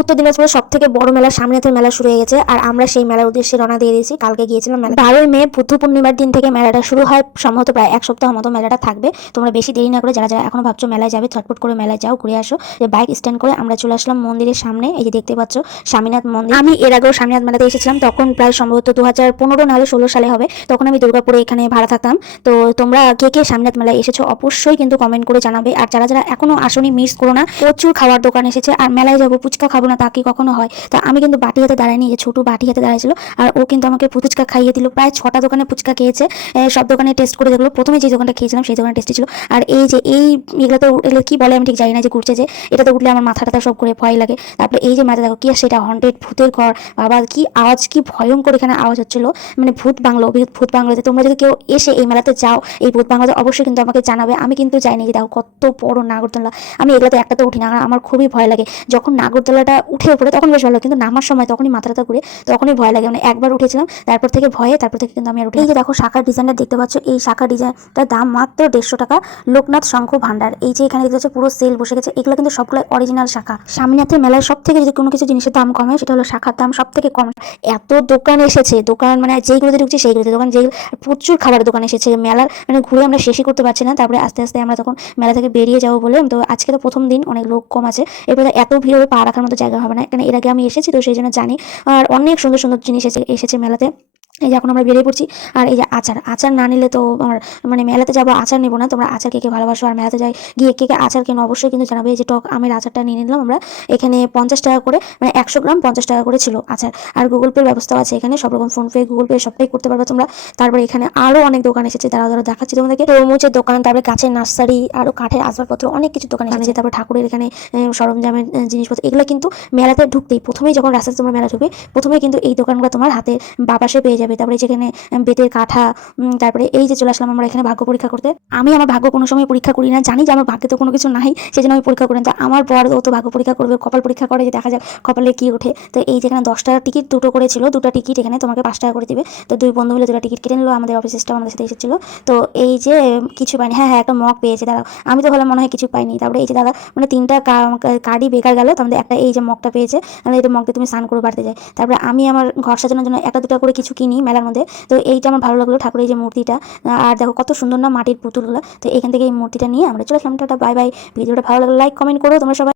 উত্তর দিনাজপুরের সব থেকে বড় মেলা সামনেতের মেলা শুরু হয়ে গেছে, আর আমরা সেই মেলার উদ্দেশ্যে রওনা দিয়ে দিয়েছি। কালকে গিয়েছিলাম মেলা। 12ই মে বুদ্ধ পূর্ণিমার দিন থেকে মেলাটা শুরু হয়, সম্ভবত প্রায় এক সপ্তাহ মতো মেলাটা থাকবে। তোমরা বেশি দেরি না করে যারা যারা এখনো ভাবছো মেলায় যাবে, ঝটপট করে মেলায় যাও, ঘুরে আসো। যে বাইক স্ট্যান্ড করে আমরা চলে আসলাম মন্দিরের সামনে। এই যে দেখতে পাচ্ছ স্বামীনাথ মন্দির। আমি এর আগেও স্বামীনাথ মেলাতে এসেছিলাম, তখন প্রায় সম্ভবত 2015 নাহলে 16 সালে হবে। তখন আমি দুর্গাপুরে এখানে ভাড়া থাকতাম। তো তোমরা কে কে স্বামীনাথ মেলায় এসেছো অবশ্যই কিন্তু কমেন্ট করে জানাবে। আর যারা যারা এখনো আসনি মিস করো না, প্রচুর খাওয়ার দোকান এসেছে। আর মেলায় যাবো ফুচকা খাবো না তা কি কখনো হয়? তা আমি কিন্তু বাটি হাতে দাঁড়াইনি, যে ছোট বাটি হাতে দাঁড়াইছিল, আর ও কিন্তু আমাকে ফুচকা খাইয়ে দিল। প্রায় 6টা দোকানে ফুচকা খেয়েছে, সব দোকানে টেস্ট করে দেখলো। প্রথমে যে দোকানটা খেয়েছিলাম সেই দোকানে টেস্টি ছিল। আর এই যে এগুলো তো এগুলো কি বলে আমি ঠিক জানি না, যে ঘুরছে যে এটাতে উঠলে আমার মাথাটা সব করে ভয় লাগে। তারপরে এই যে মাথা দেখো কি, সেটা হন্টেড ভূতের ঘর। বাবা কি আওয়াজ, কি ভয়ঙ্কর এখানে আওয়াজ হচ্ছিল, মানে ভূত বাংলো। ভূত বাংলোতে তোমরা যদি কেউ এসে এই মেলাতে যাও, এই ভূত বাংলোতে অবশ্যই কিন্তু আমাকে জানাবে। আমি কিন্তু যাইনি। যে দেখো কত বড় নাগরদোলনা। আমি এগুলোতে একটাতে উঠি না, আমার খুবই ভয় লাগে। যখন নাগরদোলাটা উঠে পড়ে তখন বেশ ভালো, কিন্তু নামার সময় তখনই মাথাটা ঘুরে, তখনই ভয় লাগে। মানে একবার উঠেছিলাম, তারপর থেকে ভয়ে, তারপর থেকে কিন্তু আমি আর উঠি। এই যে দেখো শাখার ডিজাইনটা দেখতে পাচ্ছ, এই শাখার ডিজাইনটার দাম মাত্র 150 টাকা। লোকনাথ শঙ্খ ভান্ডার, এই যে এখানে দেখতে পাচ্ছ পুরো সেল বসে গেছে। এগুলো কিন্তু সবগুলো অরিজিনাল শাখা। স্বামীনাথের মেলায় সব থেকে যদি কোনো কিছু জিনিসের দাম কম হয়, সেটা হলো শাখার দাম সব থেকে কম। এত দোকান এসেছে, দোকান মানে যেইগুলোতে ঢুকছে সেইগুলোতে দোকান, যে প্রচুর খাবারের দোকান এসেছে। মেলার মানে ঘুরে আমরা শেষই করতে পারছি না। তারপরে আস্তে আস্তে আমরা তখন মেলা থেকে বেরিয়ে যাবো বলে, তো আজকে তো প্রথম দিন, অনেক লোক কম আছে। এরপরে এত ভিড় হবে, পা রাখার মতো জায়গা হবে না। এখানে এর আগে আমি এসেছি তো সেই জন্য জানি। আর অনেক সুন্দর সুন্দর জিনিস এসেছে মেলাতে। এই যে এখন আমরা বেরিয়ে পড়ছি। আর এই যে আচার, আচার না নিলে তো আমার মানে মেলাতে যাবো, আচার নেবো না। তোমরা আচার কে কে ভালোবাসো আর মেলাতে যাই গিয়ে কে কে আচার কেন অবশ্যই কিন্তু জানাবে। এই যে টক আমের আচারটা নিয়ে নিলাম আমরা। এখানে 50 টাকা করে, মানে 100 গ্রাম 50 টাকা করে ছিল আচার। আর গুগল পের ব্যবস্থা আছে এখানে, সব রকম ফোনপে গুগল পে সবটাই করতে পারবে তোমরা। তারপরে এখানে আরো অনেক দোকান এসেছে, তারা দেখাচ্ছি তোমাদেরকে। তরমুজের দোকান, তারপরে গাছের নার্সারি, আরো কাঠের আসবাবপত্র, অনেক কিছু দোকান এসেছে। তারপর ঠাকুরের এখানে সরঞ্জামের জিনিসপত্র, এগুলো কিন্তু মেলাতে ঢুকতেই প্রথমেই, যখন রাস্তায় তোমরা মেলা ঢুকবে, প্রথমেই কিন্তু এই দোকানগুলো তোমার হাতে বাপাসে পেয়ে যাবে। তারপরে যেখানে বেতের কাঁঠা, তারপরে এই যে চলে আসলাম আমরা এখানে ভাগ্য পরীক্ষা করতে। আমি আমার ভাগ্য কোনো সময় পরীক্ষা করি না, জানি যে আমার ভাগ্যে তো কোনো কিছু নাই, সেজন্য আমি পরীক্ষা করি না। তো আমার বর ও তো ভাগ্য পরীক্ষা করবে, কপাল পরীক্ষা করে, যে দেখা যাক কপালে কি ওঠে। তো এই যেখানে 10 টাকার টিকিট দুটো করেছিল, দুটো টিকিট এখানে তোমাকে 5 টাকা করে দিবে। তো দুই বন্ধু মিলে দুটো টিকিট কেটে নিল, আমাদের অফিস স্টাফ আমাদের সাথে এসেছিল। তো এই যে কিছু পাইনি, হ্যাঁ হ্যাঁ একটা মগ পেয়েছে দাঁড়াও, আমি তো হলে মনে হয় কিছু পাইনি। তারপরে এই যে দাদা মানে 3টা কার্ডই বেকার গেল, তোমাদের একটা এই যে মগটা পেয়েছে, মানে এটা মগটা তুমি স্নান করে বাড়তে যায়। তারপরে আমি আমার ঘর সাজানোর জন্য একটা দুটো করে কিছু কিনি মেলার মধ্যে। তো এইটা আমার ভালো লাগলো, ঠাকুরের যে মূর্তিটা। আর দেখো কত সুন্দর না মাটির পুতুলগুলো। তো এখান থেকে এই মূর্তিটা নিয়ে আমরা চলে আসলাম। Tata bye bye. ভিডিওটা ভালো লাগলে লাইক কমেন্ট করো তোমরা সবাই।